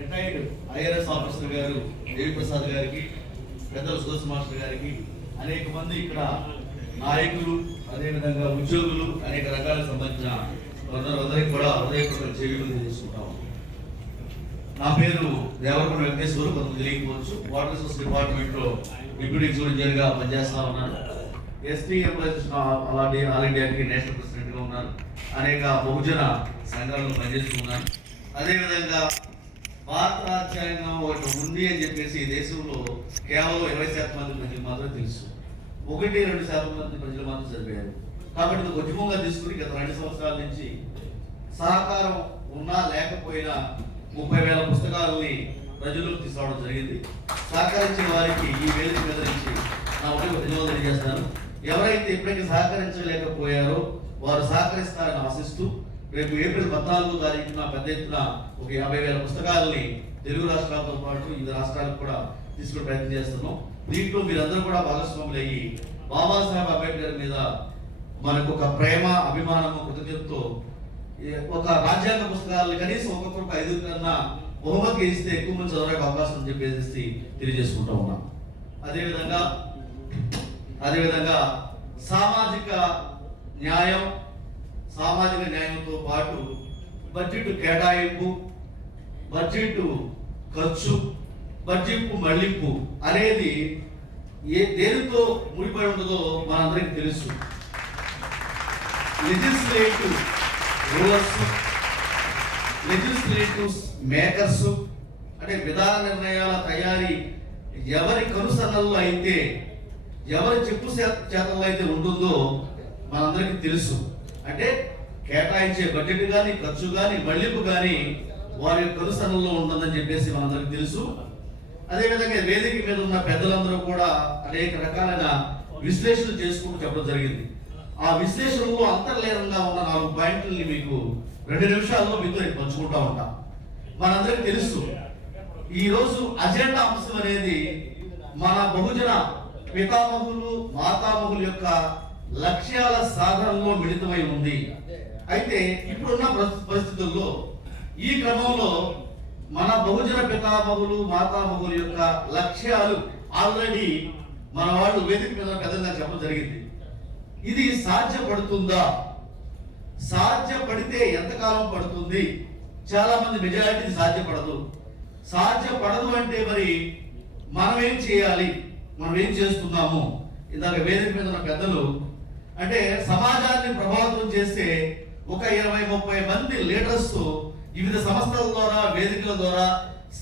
Retired IRS officer గారు దేవి ప్రసాద్ గారికి, పెద్దలు సుదర్శన్ మాస్టర్ గారికి, అనేక మంది ఇక్కడ నాయకులు, అదేవిధంగా ఉద్యోగులు, అనేక రకాలకు సంబంధించిన అందరికీ కూడా హృదయపూర్వక చేయూతలు తీసుకుంటాం. నా పేరు దేవరకొండ వెంకటేశ్వరు, కొంతమంది తెలియకపోవచ్చు. వాటర్ రిసోర్స్ డిపార్ట్మెంట్ లో డిప్యూటీ ఎగ్జిక్యూటివ్ గా పనిచేస్తా ఉన్నాను. ఎస్టీ ఎంప్లాయీస్ ఆల్ ఇండియాకి నేషనల్ ప్రెసిడెంట్ గా ఉన్నాను. అనేక బహుజన సంఘాలను పనిచేస్తున్నాను. అదేవిధంగా భారత రాజ్యాంగం ఒకటి ఉంది అని చెప్పేసి దేశంలో కేవలం 20% మంది ప్రజలు మాత్రం తెలుసు, 1-2% మంది ప్రజలు మాత్రం చదివారు. కాబట్టి ఇది ఉద్యమంగా తీసుకుని గత 2 సంవత్సరాల నుంచి సహకారం ఉన్నా లేకపోయినా 30,000 పుస్తకాలని ప్రజలకు తీసుకురావడం జరిగింది. సహకరించిన వారికి ఈ వేదిక మీద నుంచి నా ఒకటి ధన్యవాదాలు తెలియజేస్తాను. ఎవరైతే ఇప్పటికీ సహకరించలేకపోయారో వారు సహకరిస్తారని ఆశిస్తూ రేపు ఏప్రిల్ 14వ తారీఖున పెద్ద ఎత్తున ఒక 50,000 పుస్తకాలని తెలుగు రాష్ట్రాలతో పాటు వివిధ రాష్ట్రాలకు కూడా తీసుకునే ప్రయత్నం చేస్తున్నాం. దీంట్లో మీరందరూ కూడా భాగస్వాములు అయ్యి బాబాసాహెబ్ అంబేద్కర్ మీద మనకు ఒక ప్రేమ, అభిమానము, కృతజ్ఞతతో ఒక రాజ్యాంగ పుస్తకాలను కనీసం ఒక్కొక్కరికి 5 కన్నా బహుమతి ఇస్తే ఎక్కువ మంది చదవడానికి అవకాశం అని చెప్పేసి తెలియజేసుకుంటా ఉన్నాం. అదేవిధంగా సామాజిక న్యాయంతో పాటు బడ్జెట్ కేటాయింపు, బడ్జెట్ ఖర్చు, బడ్జెట్ మళ్లింపు అనేది దేనితో ముడిపడి ఉండదో మనందరికీ తెలుసు. లెజిస్లేటివ్ రూలర్స్, లెజిస్లేటివ్ మేకర్స్ అంటే విధాన నిర్ణయాల తయారీ ఎవరి కనుసన్నల్లో అయితే, ఎవరి చెప్పు చేతల్లో అయితే ఉంటుందో మనందరికీ తెలుసు. అంటే కేటాయించే బడ్జెట్ కానీ, ఖర్చు కానీ, మళ్లింపు కానీ వారి కనుసన్నల్లో ఉంటుందని చెప్పేసి మనందరికీ తెలుసు. అదేవిధంగా వేదిక మీద ఉన్న పెద్దలందరూ కూడా అనేక రకాలైన విశ్లేషణ చేసుకుంటూ చెప్పడం జరిగింది. ఆ విశ్లేషణలో అంతర్లీనంగా ఉన్న 4 పాయింట్లని మీకు 2 నిమిషాల్లో మీతో నేను పంచుకుంటా ఉంటా. మనందరికీ తెలుసు ఈరోజు అజెండా అంశం అనేది మన బహుజన పితామహులు, మాతామహుల యొక్క లక్ష్యాల సాధనలో మిళితమై ఉంది. అయితే ఇప్పుడున్న పరిస్థితుల్లో ఈ క్రమంలో మన బహుజన పితామహులు, మాతామహుల యొక్క లక్ష్యాలు ఆల్రెడీ మన వాళ్ళు వేదిక మీద పెద్దగా చెప్పడం జరిగింది. ఇది సాధ్యపడుతుందా? సాధ్యపడితే ఎంతకాలం పడుతుంది? చాలా మంది మెజారిటీ సాధ్యపడదు. సాధ్యపడదు అంటే మరి మనం ఏం చేయాలి, మనం ఏం చేస్తున్నాము? ఇందాక వేదిక మీద ఉన్న పెద్దలు అంటే సమాజాన్ని ప్రభావితం చేసే ఒక 20-30 మంది లీడర్స్ వివిధ సంస్థల ద్వారా, వేదికల ద్వారా,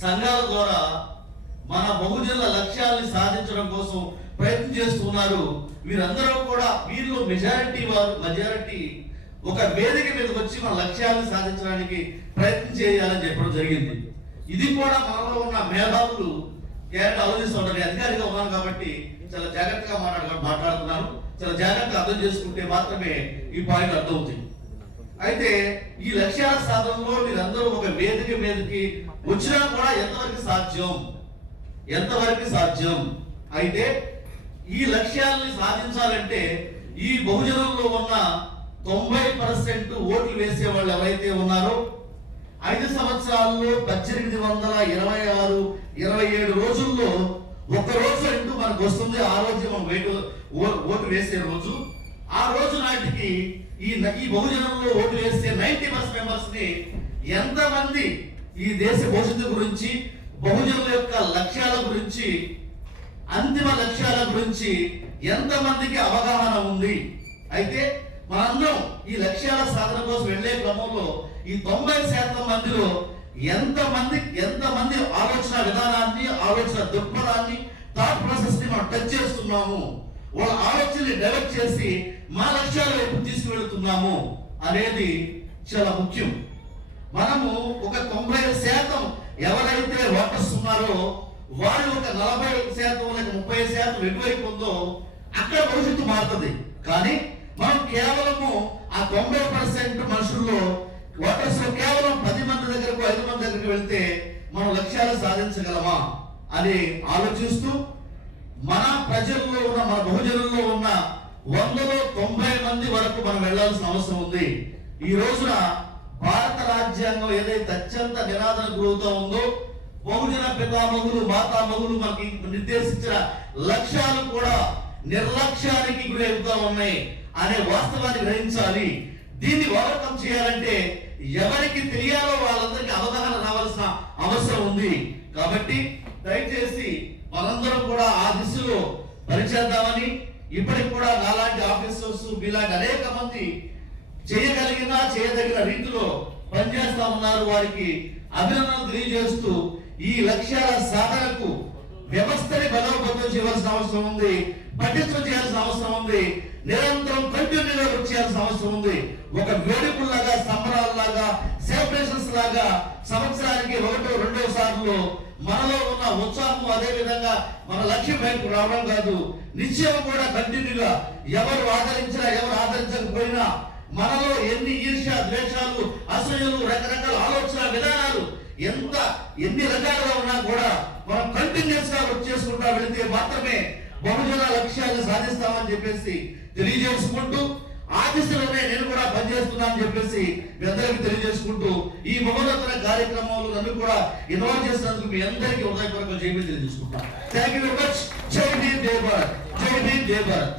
సంఘాల ద్వారా మన బహుజనుల లక్ష్యాలను సాధించడం కోసం ప్రయత్నం చేస్తున్నారు. వీరందరూ కూడా వీరిలో మెజారిటీ ఒక వేదిక మీదకి వచ్చి మన లక్ష్యాలను సాధించడానికి ప్రయత్నం చేయాలని చెప్పడం జరిగింది. ఇది కూడా మనలో ఉన్న మేధావులు ఆలోచిస్తూ ఉంటారు. అధికారిగా ఉన్నాను కాబట్టి చాలా జాగ్రత్తగా మాట్లాడుతున్నాను. చాలా జాగ్రత్తగా అర్థం చేసుకుంటే మాత్రమే ఈ పాయింట్ అర్థమవుతుంది. అయితే ఈ లక్ష్యాల సాధనలో మీరందరూ ఒక వేదిక మీదకి వచ్చినా కూడా ఎంతవరకు సాధ్యం? అయితే ఈ లక్ష్యాలని సాధించాలంటే ఈ బహుజనంలో ఉన్న 90% ఓట్లు వేసే వాళ్ళు ఎవరైతే ఉన్నారో 5 సంవత్సరాల్లో 1826-27 రోజుల్లో ఒక రోజు అంటూ మనకు వస్తుంది. ఆ రోజు మనం ఓటు వేసే రోజు. ఆ రోజు నాటికి ఈ బహుజనంలో ఓటు వేసే 90% మెంబర్స్ ని ఎంతమంది ఈ దేశ భవిష్యత్తు గురించి, బహుజనుల యొక్క లక్ష్యాల గురించి, అంతిమ లక్ష్యాల గురించి ఎంతమందికి అవగాహన ఉంది? అయితే మనందరం ఈ లక్ష్యాల సాధన కోసం వెళ్లే క్రమంలో ఈ 90% మందిలో ఎంతమంది ఆలోచన విధానాన్ని, ఆలోచన దృక్పథాన్ని, థాట్ ప్రాసెస్ ని మనం టచ్ చేస్తున్నాము, వాళ్ళ ఆలోచనని డెవలప్ చేసి మా లక్ష్యాల వైపు తీసుకువెళ్తున్నాము అనేది చాలా ముఖ్యం. మనము ఒక 90% ఎవరైతే ఓటర్స్ ఉన్నారో వాళ్ళు ఒక 40% లేక 30% ఎటువైపు ఉందో అక్కడ భవిష్యత్తు మారుతుంది. కానీ మనం కేవలము ఆ 90% మనుషుల్లో ఓటర్స్ లో కేవలం 10 మంది దగ్గరకు, 5 మంది దగ్గరకు వెళ్తే మనం లక్ష్యాలు సాధించగలమా అని ఆలోచిస్తూ మన ప్రజల్లో ఉన్న, మన బహుజనుల్లో ఉన్న 100లో 90 మంది వరకు మనం వెళ్లాల్సిన అవసరం ఉంది. ఈ రోజున భారత రాజ్యాంగం ఏదైతే అత్యంత నినాదన గురవుతూ ఉందో, బహుజన పితామహులు మాతామహులు మనకి నిర్దేశించిన లక్ష్యాలు కూడా నిర్లక్ష్యానికి గురవుతూ ఉన్నాయి అనే వాస్తవాన్ని గ్రహించాలి. దీన్ని ఓవర్కమ్ చేయాలంటే ఎవరికి తెలియాలో వాళ్ళందరికీ అవగాహన రావాల్సిన అవసరం ఉంది. కాబట్టి దయచేసి మనందరం కూడా ఆ దిశలో పనిచేద్దామని, ఇప్పటికి కూడా నాలాంటి ఆఫీసర్స్ మీలాంటి అనేక మంది చేయదగిన రీతిలో పనిచేస్తా ఉన్నారు. వారికి అభినందనలు తెలియజేస్తూ ఈ లక్ష్యాల సాధనకు వ్యవస్థని బలోపేతం చేయవలసిన అవసరం ఉంది, పఠించడం చేయాల్సిన అవసరం ఉంది, నిరంతరం కంటిన్యూగా వర్క్ చేయాల్సిన అవసరం ఉంది. ఒక వేడుకల్లాగా, సంబరాల్లాగా, సెలబ్రేషన్స్ లాగా సంవత్సరానికి 1-2 సార్లు మనలో ఉన్న ఉత్సాహం, అదే విధంగా మన లక్ష్యం వైపు రావడం కాదు. నిశ్చయం కూడా కంటిన్యూగా ఎవరు ఆదరించినా ఎవరు ఆదరించకపోయినా మనలో ఎన్ని ఈర్ష్య, ద్వేషాలు, అసూయలు, రకరకాల ఆలోచన విధానాలు ఎన్ని రకాలుగా ఉన్నా కూడా మనం కంటిన్యూస్ గా వర్క్ చేసుకుంటా వెళితే మాత్రమే బహుజన లక్ష్యాలను సాధిస్తామని చెప్పేసి తెలియజేసుకుంటూ, ఆ దిశలోనే నేను కూడా పనిచేస్తున్నానని చెప్పేసి మీ అందరికీ తెలియజేసుకుంటూ, ఈ మహోన్నత కార్యక్రమంలో నన్ను కూడా ఇన్వాల్వ్ చేసినందుకు మీ అందరికీ హృదయపూర్వక జై భీమ్ తెలియజేసుకుంటాను. Thank you very much. Jai Bhim, జై భారత్. జై భీమ్, జై భారత్.